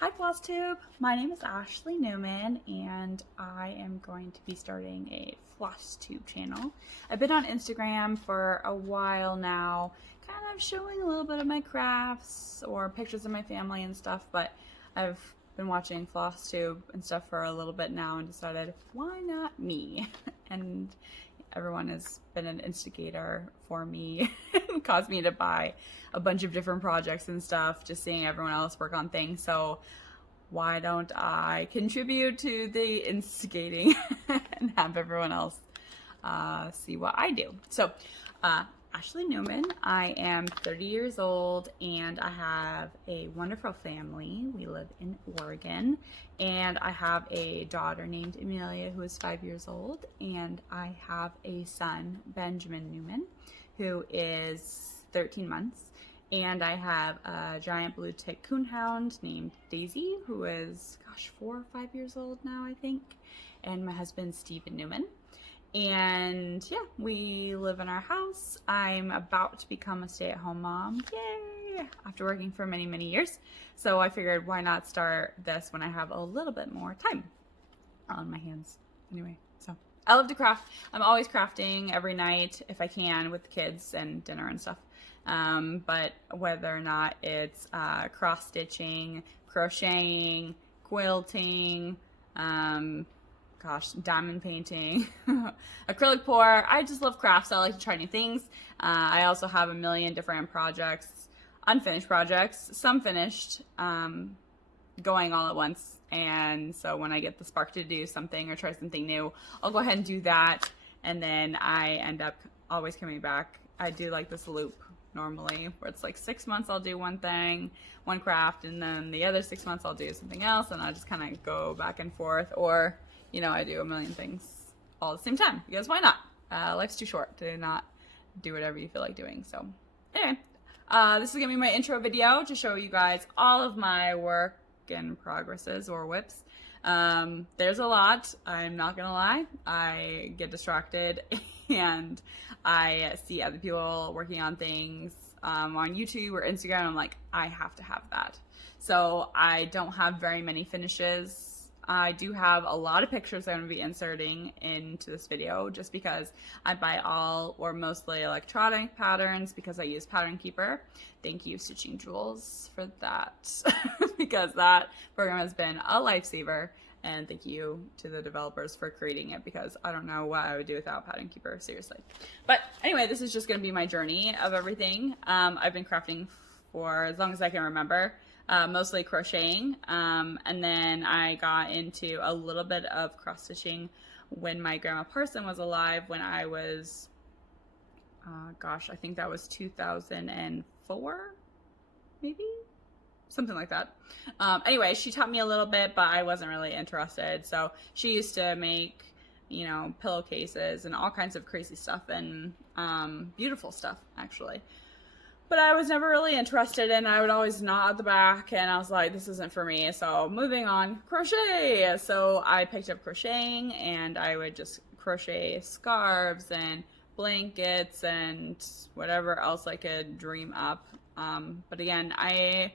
Hi Flosstube, my name is Ashley Newman and I am going to be starting a Flosstube channel. I've been on Instagram for a while now, kind of showing a little bit of my crafts or pictures of my family and stuff, but I've been watching Flosstube and stuff for a little bit now and decided, why not me? And everyone has been an instigator for me and caused me to buy a bunch of different projects and stuff, just seeing everyone else work on things. So why don't I contribute to the instigating and have everyone else see what I do? So Ashley Newman, I am 30 years old and I have a wonderful family. We live in Oregon and I have a daughter named Amelia who is 5 years old, and I have a son, Benjamin Newman, who is 13 months, and I have a giant blue tick coonhound named Daisy who is 4 or 5 years old now, I think, and my husband Stephen Newman. And yeah, we live in our house. I'm about to become a stay-at-home mom, yay, after working for many years. So I figured, why not start this when I have a little bit more time on my hands. Anyway, so I love to craft. I'm always crafting every night if I can with the kids and dinner and stuff. But whether or not it's cross stitching, crocheting, quilting, diamond painting, acrylic pour. I just love crafts. I like to try new things. I also have a million different projects, unfinished projects, some finished, going all at once. And so when I get the spark to do something or try something new, I'll go ahead and do that. And then I end up always coming back. I do like this loop normally where it's like 6 months I'll do one thing, one craft, and then the other 6 months I'll do something else, and I just kind of go back and forth. Or you know, I do a million things all at the same time, because why not? Life's too short to not do whatever you feel like doing. So anyway, this is gonna be my intro video to show you guys all of my work in progresses or whips. There's a lot, I'm not gonna lie. I get distracted and I see other people working on things on YouTube or Instagram. I'm like, I have to have that. So I don't have very many finishes. I do have a lot of pictures I'm going to be inserting into this video just because I buy all or mostly electronic patterns because I use Pattern Keeper. Thank you, Stitching Jewels, for that because that program has been a lifesaver, and thank you to the developers for creating it because I don't know what I would do without Pattern Keeper, seriously. But anyway, this is just going to be my journey of everything. I've been crafting for as long as I can remember. Mostly crocheting, and then I got into a little bit of cross stitching when my grandma Parson was alive, when I was, I think that was 2004, maybe? Something like that. Anyway, she taught me a little bit, but I wasn't really interested. So she used to make, you know, pillowcases and all kinds of crazy stuff and beautiful stuff, actually. But I was never really interested, and I would always nod at the back, and I was like, this isn't for me. So moving on, crochet. So I picked up crocheting, and I would just crochet scarves and blankets and whatever else I could dream up. But again, I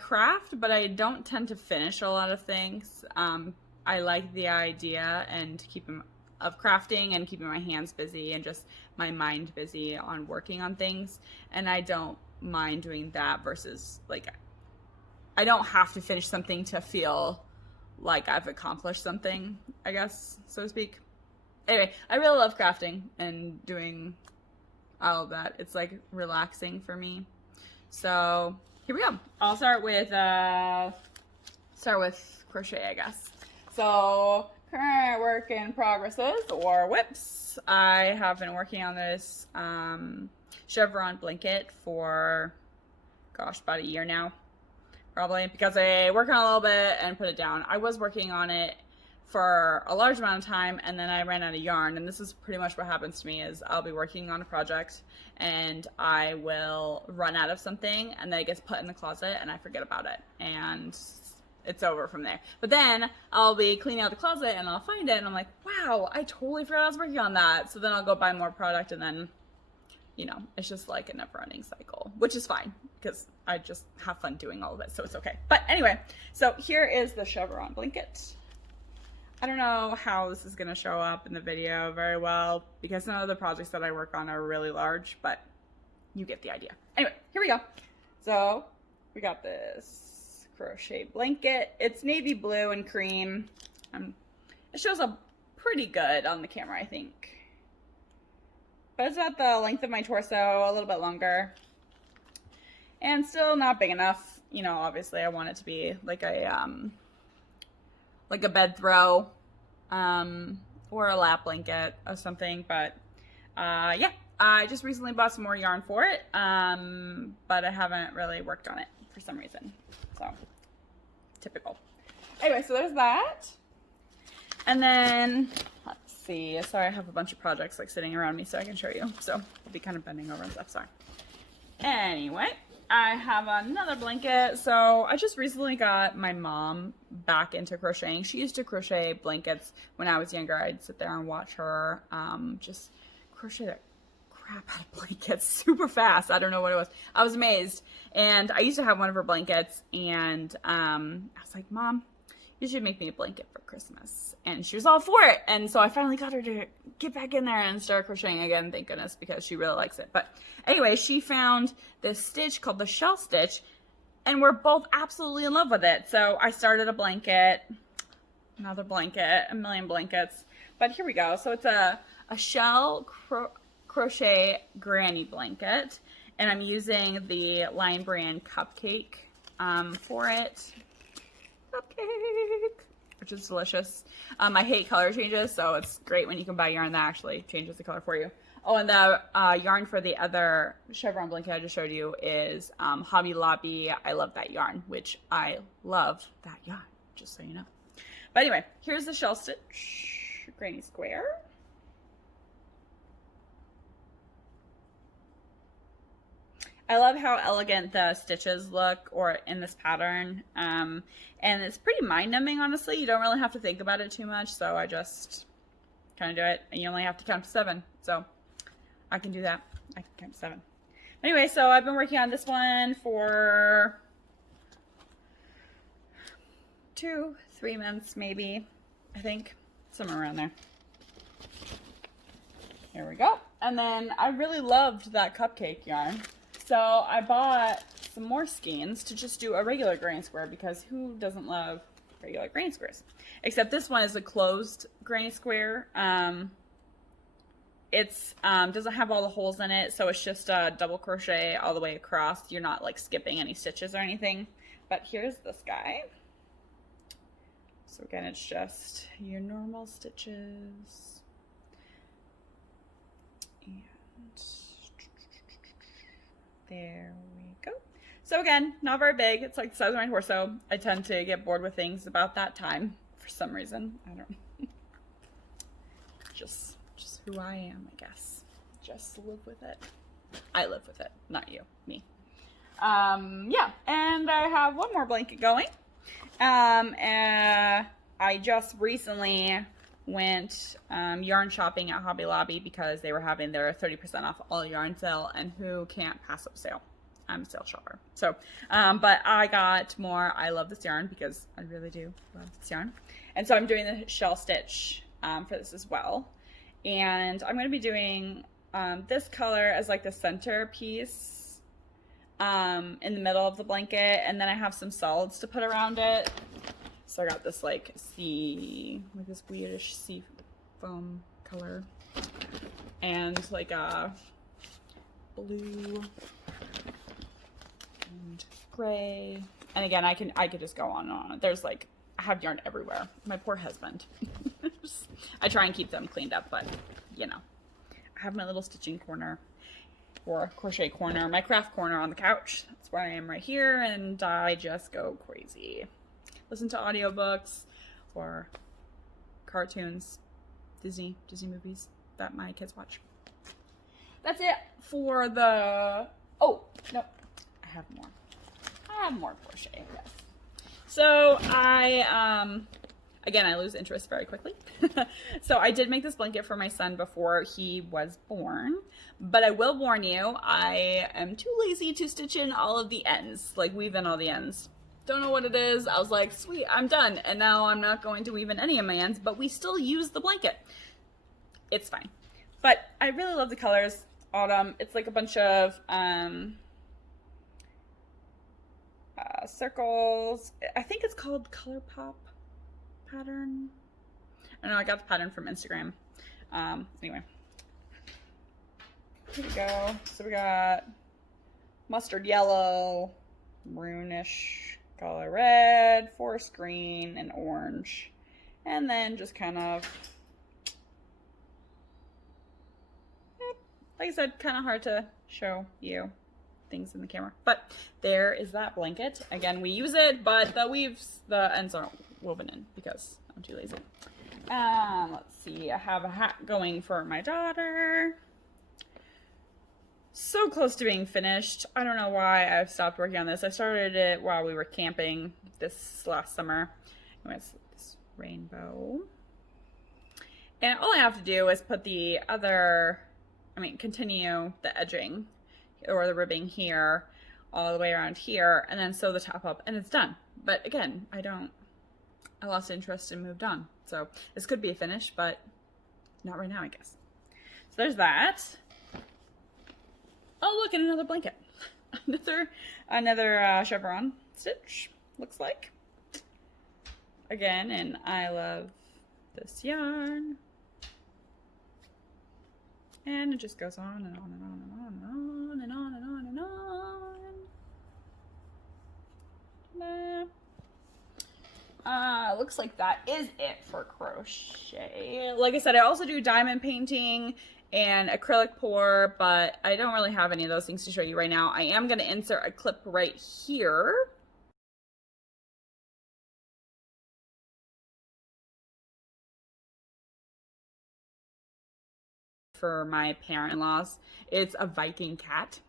craft, but I don't tend to finish a lot of things. I like the idea and of crafting and keeping my hands busy and just my mind busy on working on things, and I don't mind doing that versus like I don't have to finish something to feel like I've accomplished something, I guess, so to speak. Anyway, I really love crafting and doing all of that. It's like relaxing for me. So here we go. I'll start with crochet, I guess. So current work in progresses or whips. I have been working on this chevron blanket for, about a year now, probably, because I work on it a little bit and put it down. I was working on it for a large amount of time, and then I ran out of yarn, and this is pretty much what happens to me is I'll be working on a project and I will run out of something, and then it gets put in the closet and I forget about it, and it's over from there. But then I'll be cleaning out the closet and I'll find it and I'm like, wow, I totally forgot I was working on that. So then I'll go buy more product and then you know, it's just like a never-ending cycle, which is fine because I just have fun doing all of it, so it's okay. But anyway, so here is the chevron blanket. I don't know how this is going to show up in the video very well because none of the projects that I work on are really large, but you get the idea. Anyway, here we go. So we got this crochet blanket. It's navy blue and cream. It shows up pretty good on the camera, I think. But it's about the length of my torso, a little bit longer. And still not big enough. You know, obviously I want it to be like a bed throw, or a lap blanket or something. But yeah, I just recently bought some more yarn for it, but I haven't really worked on it for some reason. So, typical. Anyway, so there's that. And then, let's see. Sorry, I have a bunch of projects like sitting around me so I can show you. So, I'll be kind of bending over and stuff, sorry. Anyway, I have another blanket. So, I just recently got my mom back into crocheting. She used to crochet blankets when I was younger. I'd sit there and watch her just crochet the crap out of blankets super fast. I don't know what it was. I was amazed. And I used to have one of her blankets, and I was like, Mom, you should make me a blanket for Christmas. And she was all for it. And so I finally got her to get back in there and start crocheting again, thank goodness, because she really likes it. But anyway, she found this stitch called the shell stitch, and we're both absolutely in love with it. So I started a blanket, another blanket, a million blankets. But here we go. So it's a shell crochet granny blanket, and I'm using the Lion Brand Cupcake for it. Cupcake, which is delicious. I hate color changes, so it's great when you can buy yarn that actually changes the color for you. Oh, and the yarn for the other chevron blanket I just showed you is Hobby Lobby. I love that yarn, which I love that yarn, just so you know. But anyway, here's the shell stitch granny square. I love how elegant the stitches look, or in this pattern, and it's pretty mind-numbing, honestly. You don't really have to think about it too much, so I just kind of do it, and you only have to count to 7, so I can do that. I can count to 7. Anyway, so I've been working on this one for 2-3 months, maybe, I think, somewhere around there. Here we go. And then I really loved that cupcake yarn. So I bought some more skeins to just do a regular granny square, because who doesn't love regular granny squares? Except this one is a closed granny square. It's doesn't have all the holes in it, so it's just a double crochet all the way across. You're not like skipping any stitches or anything. But here's this guy. So again, it's just your normal stitches. And there we go. So again, not very big. It's like the size of my torso. I tend to get bored with things about that time for some reason. I don't know. Just who I am, I guess. Just live with it. I live with it, not you, me. Yeah, and I have one more blanket going. I just recently went yarn shopping at Hobby Lobby because they were having their 30% off all yarn sale, and who can't pass up sale? I'm a sale shopper. So, but I got more I love this yarn, because I really do love this yarn. And so I'm doing the shell stitch for this as well. And I'm going to be doing this color as like the center piece in the middle of the blanket, and then I have some solids to put around it. So I got this like this weirdish sea foam color, and like a blue and gray. And again, I could just go on and on. There's like, I have yarn everywhere. My poor husband. I try and keep them cleaned up, but you know, I have my little stitching corner or crochet corner, my craft corner on the couch. That's where I am right here, and I just go crazy. Listen to audiobooks or cartoons, Disney movies that my kids watch. That's it for the, oh, no, I have more crochet, yes. So I Again, I lose interest very quickly. So I did make this blanket for my son before he was born, but I will warn you, I am too lazy to stitch in all of the ends, like weave in all the ends. Don't know what it is. I was like, sweet, I'm done. And now I'm not going to weave in any of my ends, but we still use the blanket. It's fine. But I really love the colors. Autumn. It's like a bunch of circles. I think it's called ColourPop pattern. I don't know, I got the pattern from Instagram. Anyway. Here we go. So we got mustard yellow, brownish color red, forest green, and orange. And then just kind of, like I said, kind of hard to show you things in the camera. But there is that blanket. Again, we use it, but the ends aren't woven in because I'm too lazy. Let's see, I have a hat going for my daughter. So close to being finished. I don't know why I've stopped working on this. I started it while we were camping this last summer. Anyways, this rainbow. And all I have to do is put the other, continue the edging or the ribbing here all the way around here and then sew the top up and it's done. But again, I lost interest and moved on. So this could be a finish, but not right now, I guess. So there's that. Oh, look, at another blanket. another chevron stitch, looks like. Again, and I love this yarn. And it just goes on and on and on and on and on and on and on and on. Looks like that is it for crochet. Like I said, I also do diamond painting and acrylic pour, but I don't really have any of those things to show you right now. I am going to insert a clip right here. For my parent-in-laws. It's a Viking cat.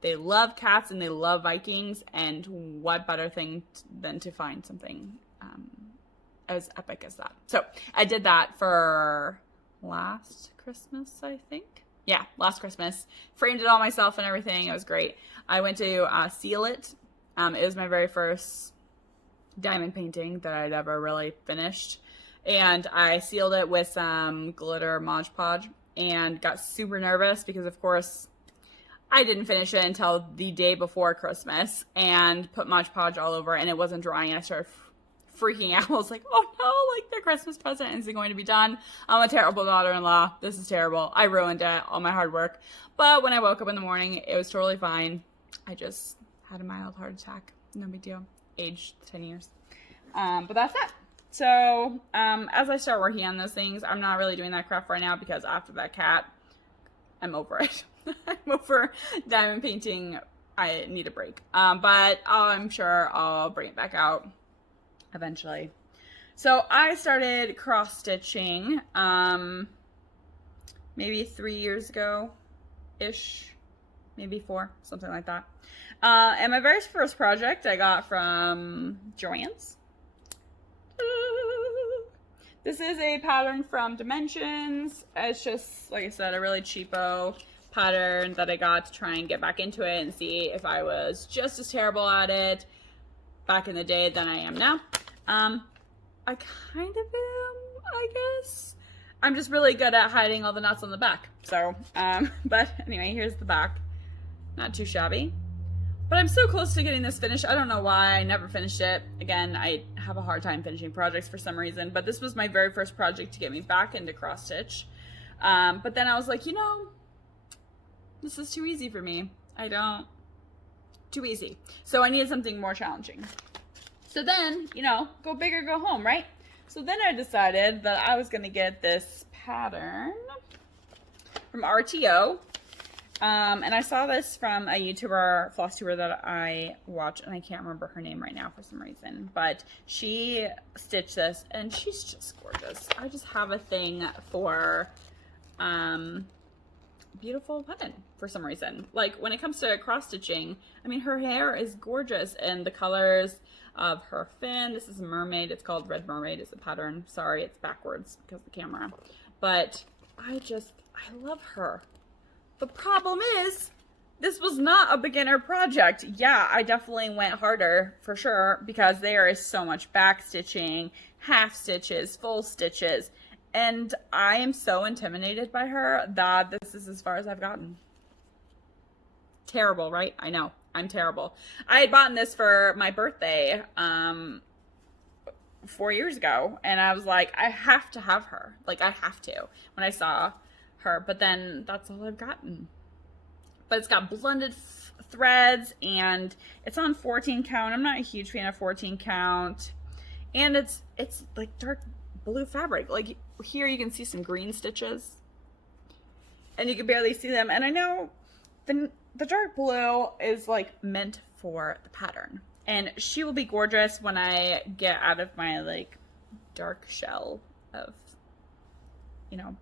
They love cats and they love Vikings, and what better thing than to find something as epic as that. So I did that for last Christmas, I think. Yeah, last Christmas. Framed it all myself and everything. It was great. I went to seal it. It was my very first diamond painting that I'd ever really finished. And I sealed it with some glitter Mod Podge and got super nervous because, of course, I didn't finish it until the day before Christmas and put Mod Podge all over and it wasn't drying. And I started freaking out. I was like, oh no, like their Christmas present isn't going to be done. I'm a terrible daughter-in-law. This is terrible. I ruined it, all my hard work. But when I woke up in the morning, it was totally fine. I just had a mild heart attack. No big deal. Aged 10 years. But that's it. So, as I start working on those things, I'm not really doing that craft right now because after that cat, I'm over it. I'm over diamond painting. I need a break. But I'm sure I'll bring it back out eventually. So I started cross stitching maybe 3 years ago-ish, maybe 4, something like that. And my very first project I got from Joann's. This is a pattern from Dimensions. It's just, like I said, a really cheapo pattern that I got to try and get back into it and see if I was just as terrible at it back in the day than I am now. I kind of am, I guess. I'm just really good at hiding all the knots on the back. So, but anyway, here's the back. Not too shabby. But I'm so close to getting this finished. I don't know why I never finished it. Again, I have a hard time finishing projects for some reason, but this was my very first project to get me back into cross stitch. But then I was like, you know, this is too easy for me. Too easy. So I needed something more challenging. So then, you know, go big or go home, right? So then I decided that I was going to get this pattern from RTO. And I saw this from a YouTuber, Flosstuber, that I watch, and I can't remember her name right now for some reason, but she stitched this, and she's just gorgeous. I just have a thing for beautiful women for some reason. Like, when it comes to cross-stitching, I mean, her hair is gorgeous, and the colors, of her fin. This is a mermaid. It's called Red Mermaid is the pattern. Sorry, it's backwards because of the camera. But I love her. The problem is, this was not a beginner project. Yeah, I definitely went harder for sure because there is so much back stitching, half stitches, full stitches, and I am so intimidated by her that this is as far as I've gotten. Terrible, right? I know, I'm terrible. I had bought this for my birthday 4 years ago, and I was like, I have to have her. Like, I have to when I saw her, but then that's all I've gotten. But it's got blended threads, and it's on 14 count. I'm not a huge fan of 14 count, and it's like dark blue fabric. Like here you can see some green stitches, and you can barely see them. And I know the dark blue is like meant for the pattern, and she will be gorgeous when I get out of my like dark shell of, you know,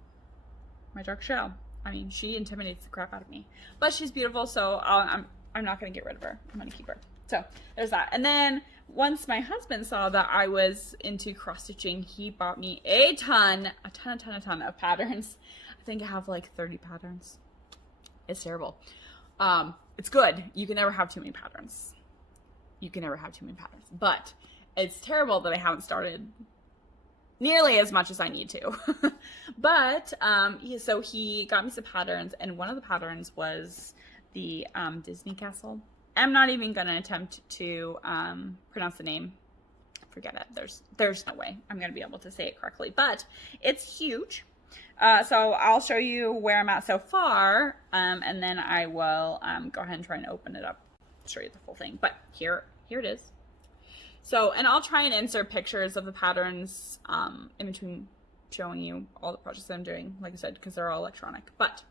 my dark shell. I mean, she intimidates the crap out of me, but she's beautiful, so I'm not going to get rid of her. I'm going to keep her. So there's that. And then once my husband saw that I was into cross stitching, he bought me a ton of patterns. I think I have like 30 patterns. It's terrible. It's good. You can never have too many patterns. You can never have too many patterns, but it's terrible that I haven't started nearly as much as I need to. But so he got me some patterns, and one of the patterns was the Disney castle. I'm not even gonna attempt to pronounce the name. Forget it. There's no way I'm gonna be able to say it correctly, but it's huge. So I'll show you where I'm at so far, and then I will go ahead and try and open it up, show you the full thing. But here it is. So, and I'll try and insert pictures of the patterns in between showing you all the projects that I'm doing, like I said, because they're all electronic. But,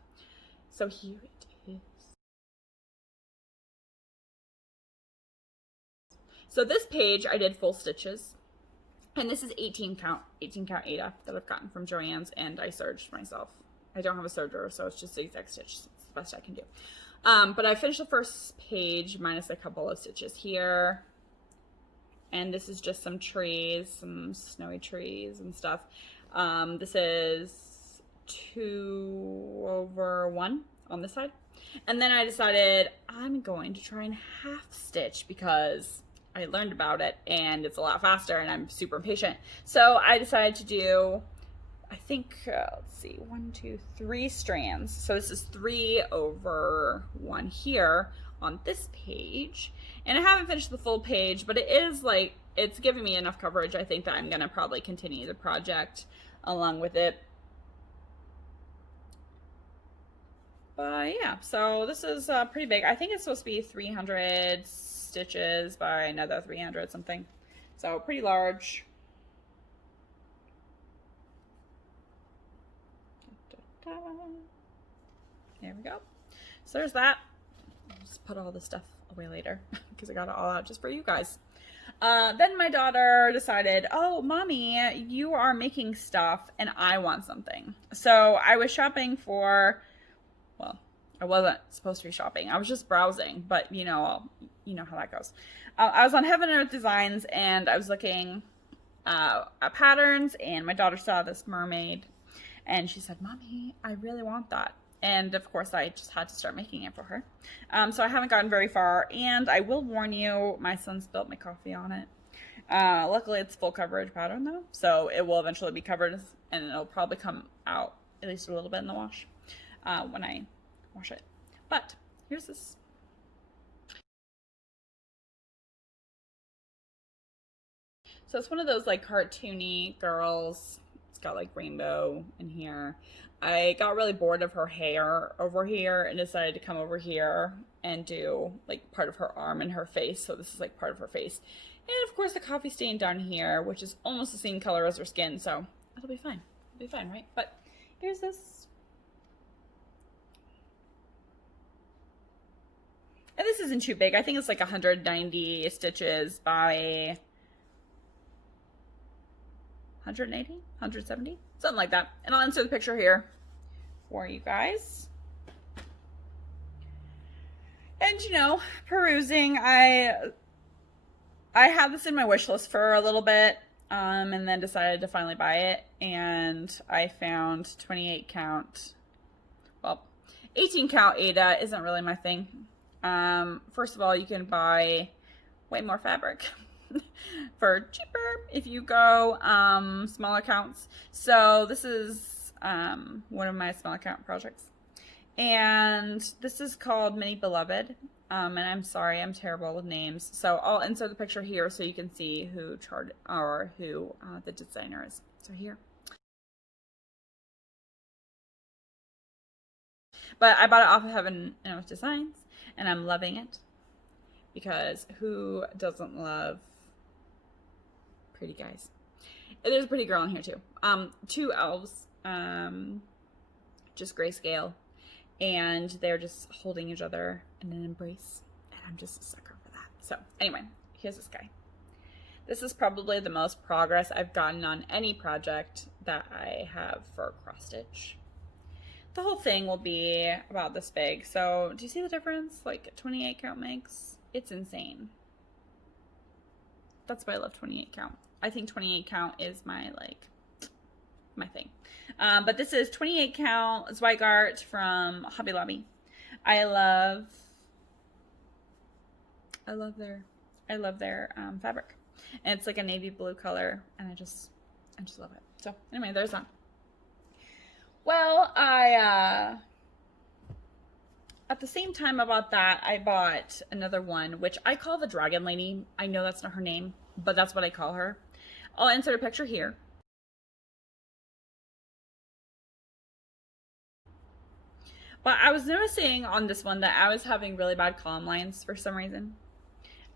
so here it is. So this page I did full stitches, and this is 18 count Ada that I've gotten from Joann's, and I serged myself. I don't have a serger, so it's just the exact stitch. It's the best I can do. But I finished the first page minus a couple of stitches here. And this is just some trees, some snowy trees and stuff. This is 2/1 on this side. And then I decided I'm going to try and half stitch because I learned about it and it's a lot faster and I'm super impatient. So I decided to do, I think, let's see, 1, 2, 3 strands. So this is 3/1 here on this page. And I haven't finished the full page, but it is like, it's giving me enough coverage. I think that I'm going to probably continue the project along with it. But yeah, so this is pretty big. I think it's supposed to be 300 stitches by another 300 something. So pretty large. There we go. So there's that. I'll just put all this stuff away later because I got it all out just for you guys. Then my daughter decided, oh, mommy, you are making stuff and I want something. So I was shopping for, well, I wasn't supposed to be shopping. I was just browsing, but you know how that goes. I was on Heaven and Earth Designs and I was looking at patterns, and my daughter saw this mermaid and she said, mommy, I really want that. And of course I just had to start making it for her. So I haven't gotten very far, and I will warn you, my son spilled my coffee on it. Luckily it's full coverage pattern though, so it will eventually be covered, and it'll probably come out at least a little bit in the wash when I wash it. But here's this. So it's one of those like cartoony girls. It's got like rainbow in here. I got really bored of her hair over here and decided to come over here and do like part of her arm and her face. So this is like part of her face. And of course the coffee stain down here, which is almost the same color as her skin. So it'll be fine. It'll be fine, right? But here's this. And this isn't too big. I think it's like 190 stitches by 180, 170, something like that. And I'll insert the picture here for you guys. And you know, perusing, I I had this in my wish list for a little bit, and then decided to finally buy it, and I found 28 count, well, 18 count Ada isn't really my thing. First of all, you can buy way more fabric for cheaper if you go smaller counts. So this is one of my small account projects, and this is called Mini Beloved. And I'm sorry, I'm terrible with names. So I'll insert the picture here so you can see who charted or who the designer is. So here. But I bought it off of Heaven and Designs, and I'm loving it because who doesn't love pretty guys? There's a pretty girl in here too. Two elves, just grayscale, and they're just holding each other in an embrace, and I'm just a sucker for that. So anyway, here's this guy. This is probably the most progress I've gotten on any project that I have for cross stitch. The whole thing will be about this big. So do you see the difference? Like 28 count makes? It's insane. That's why I love 28 count. I think 28 count is my thing. But this is 28 count Zweigart from Hobby Lobby. I love their fabric. And it's like a navy blue color, and I just love it. So anyway, there's that. Well, at the same time about that, I bought another one, which I call the Dragon Lady. I know that's not her name, but that's what I call her. I'll insert a picture here. But I was noticing on this one that I was having really bad column lines for some reason.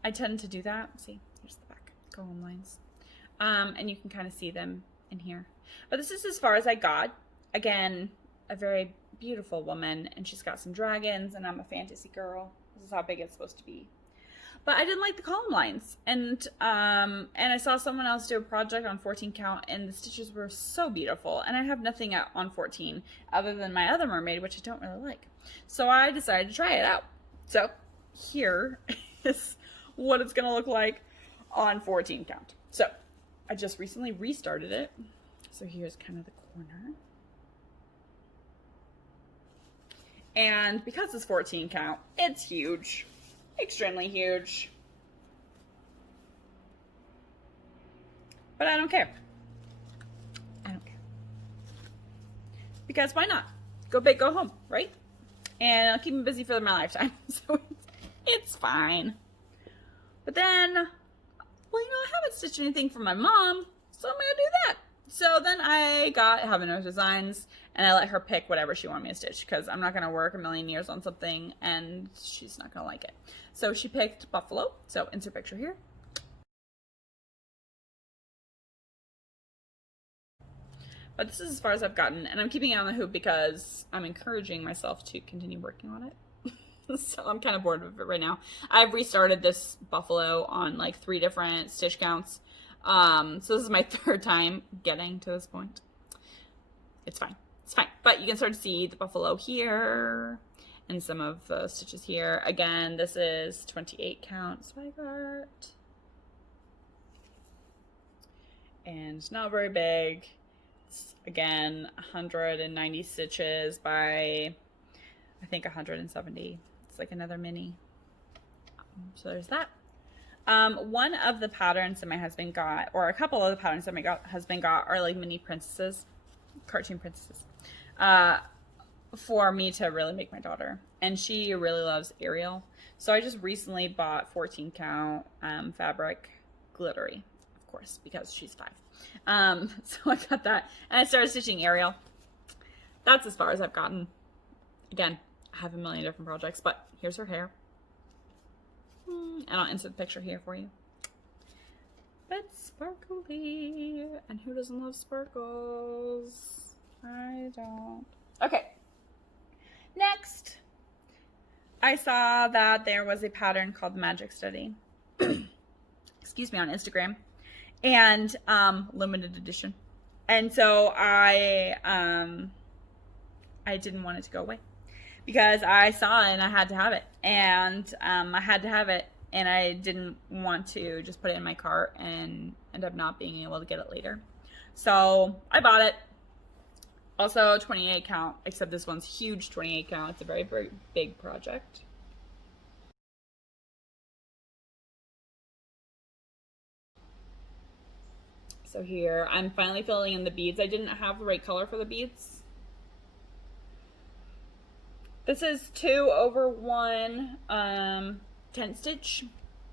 I tend to do that. See, here's the back column lines. And you can kind of see them in here. But this is as far as I got. Again, a very beautiful woman, and she's got some dragons, and I'm a fantasy girl. This is how big it's supposed to be. But I didn't like the column lines, and I saw someone else do a project on 14 count, and the stitches were so beautiful, and I have nothing on 14 other than my other mermaid, which I don't really like. So I decided to try it out. So here is what it's gonna look like on 14 count. So I just recently restarted it. So here's kind of the corner. And because it's 14 count, it's huge. Extremely huge. But I don't care. I don't care. Because why not? Go big, go home, right? And I'll keep me busy for my lifetime. So it's fine. But then, well, I haven't stitched anything for my mom, so I'm gonna do that. So then I got Heaven Knows Designs, and I let her pick whatever she wanted me to stitch, because I'm not going to work a million years on something, and she's not going to like it. So she picked Buffalo, so insert picture here. But this is as far as I've gotten, and I'm keeping it on the hoop because I'm encouraging myself to continue working on it. So I'm kind of bored of it right now. I've restarted this Buffalo on like 3 different stitch counts. So this is my 3rd time getting to this point. It's fine. It's fine. But you can start to see the buffalo here and some of the stitches here. Again, this is 28 count Zweigart. And it's not very big. It's, again, 190 stitches by, I think, 170. It's like another mini. So there's that. One of the patterns that my husband got, or a couple of the patterns that my husband got, are like mini princesses, cartoon princesses, for me to really make my daughter. And she really loves Ariel. So I just recently bought 14 count fabric, glittery, of course, because she's 5. So I got that, and I started stitching Ariel. That's as far as I've gotten. Again, I have a million different projects, but here's her hair. And I'll insert the picture here for you. But sparkly. And who doesn't love sparkles? I don't. Okay. Next, I saw that there was a pattern called Magic Study. Excuse me, on Instagram. And limited edition. And so I didn't want it to go away, because I saw it and I had to have it, and I had to have it, and I didn't want to just put it in my cart and end up not being able to get it later. So I bought it. Also 28 count, except this one's huge 28 count. It's a very, very big project. So here, I'm finally filling in the beads. I didn't have the right color for the beads. This is 2/1 tent stitch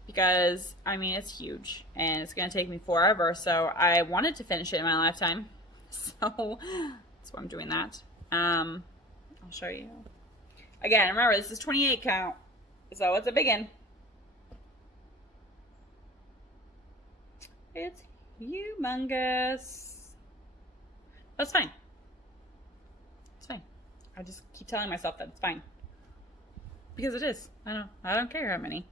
because, I mean, it's huge and it's going to take me forever. So I wanted to finish it in my lifetime. So that's why I'm doing that. I'll show you. Again, remember, this is 28 count. So it's a big one. It's humongous. That's fine. It's fine. I just keep telling myself that it's fine. Because it is. I don't care how many.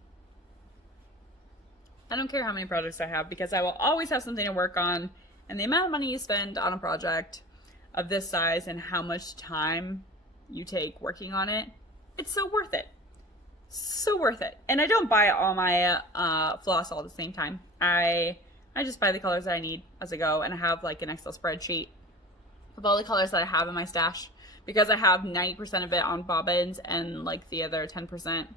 I don't care how many projects I have because I will always have something to work on. And the amount of money you spend on a project of this size and how much time you take working on it, it's so worth it. So worth it. And I don't buy all my floss all at the same time. I just buy the colors that I need as I go, and I have like an Excel spreadsheet of all the colors that I have in my stash because I have 90% of it on bobbins and like the other 10%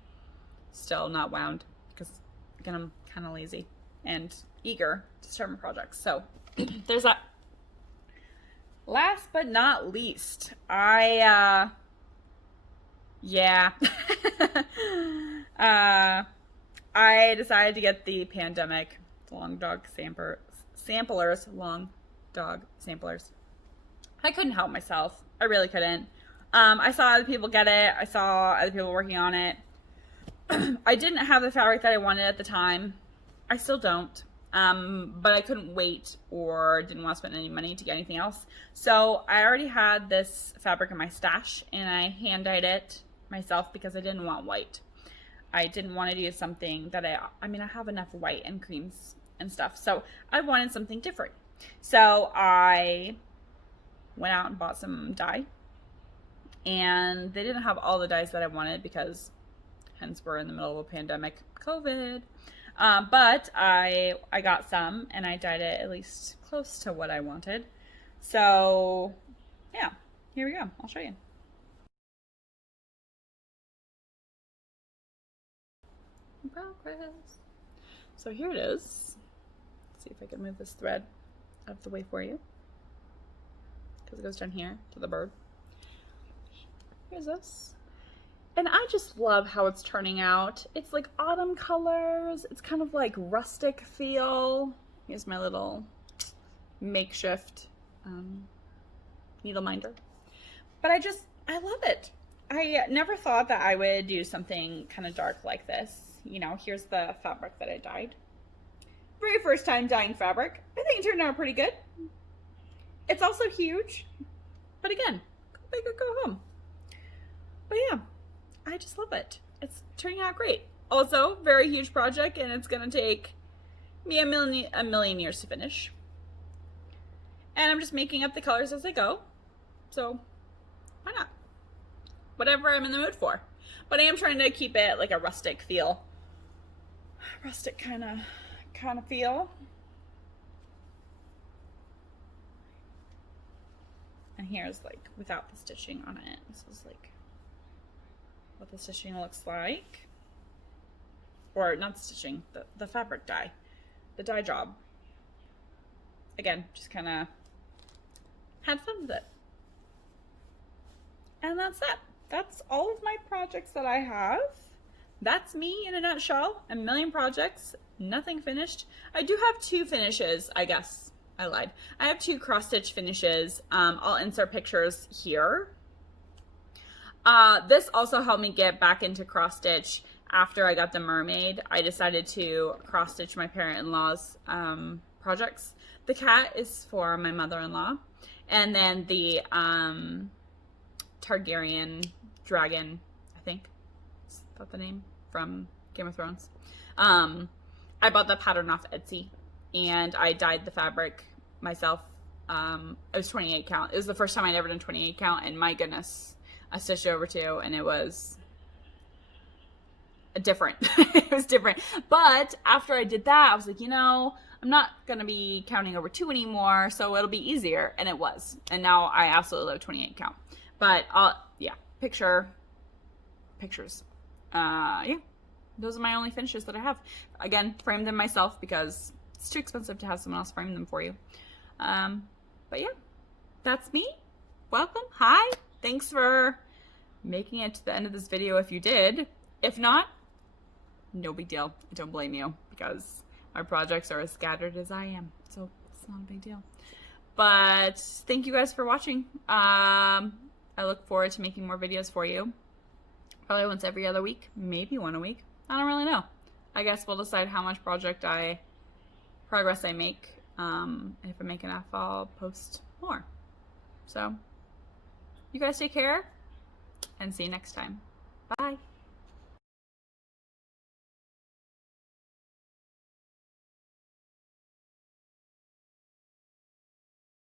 still not wound because again, I'm kind of lazy and eager to start my projects. So there's that. Last but not least, I decided to get the Pandemic long dog samplers, long dog samplers. I couldn't help myself. I really couldn't. I saw other people get it. I saw other people working on it. I didn't have the fabric that I wanted at the time. I still don't. But I couldn't wait or didn't want to spend any money to get anything else. So I already had this fabric in my stash and I hand dyed it myself because I didn't want white. I didn't want to do something that I mean, I have enough white and creams and stuff. So I wanted something different. So I went out and bought some dye, and they didn't have all the dyes that I wanted because hence we're in the middle of a pandemic, COVID. But I got some and I dyed it at least close to what I wanted. So yeah, here we go. I'll show you. Progress. So here it is. Let's see if I can move this thread out of the way for you because it goes down here to the bird. Here's this. And I just love how it's turning out. It's like autumn colors. It's kind of like rustic feel. Here's my little makeshift needle minder. But I love it. I never thought that I would do something kind of dark like this. You know, here's the fabric that I dyed. Very first time dyeing fabric. I think it turned out pretty good. It's also huge. But again, go big or go home. But yeah. I just love it. It's turning out great. Also, very huge project, and it's gonna take me a million years to finish. And I'm just making up the colors as I go. So why not? Whatever I'm in the mood for. But I am trying to keep it like a rustic feel. Rustic kind of feel. And here's like without the stitching on it. This is like what the stitching looks like. Or not the stitching, the fabric dye. The dye job. Again, just kind of had fun with it. And that's that. That's all of my projects that I have. That's me in a nutshell. A million projects, nothing finished. I do have 2 finishes, I guess. I lied. I have 2 cross stitch finishes. I'll insert pictures here. This also helped me get back into cross stitch after I got the mermaid. I decided to cross stitch my parent-in-law's projects. The cat is for my mother-in-law, and then the Targaryen dragon, I think is that the name from Game of Thrones. I bought the pattern off Etsy and I dyed the fabric myself. It was 28 count. It was the first time I'd ever done 28 count, and my goodness, I stitched over 2 and it was different. It was different. But after I did that, I was like, you know, I'm not going to be counting over 2 anymore, so it'll be easier. And it was. And now I absolutely love 28 count. But yeah, pictures. Yeah, those are my only finishes that I have. Again, framed them myself because it's too expensive to have someone else frame them for you. But yeah, that's me. Welcome. Hi. Thanks for making it to the end of this video if you did. If not, no big deal. I don't blame you because my projects are as scattered as I am. So it's not a big deal. But thank you guys for watching. I look forward to making more videos for you. Probably once every other week, maybe one a week. I don't really know. I guess we'll decide how much progress I make. If I make enough, I'll post more. So, you guys take care, and see you next time. Bye.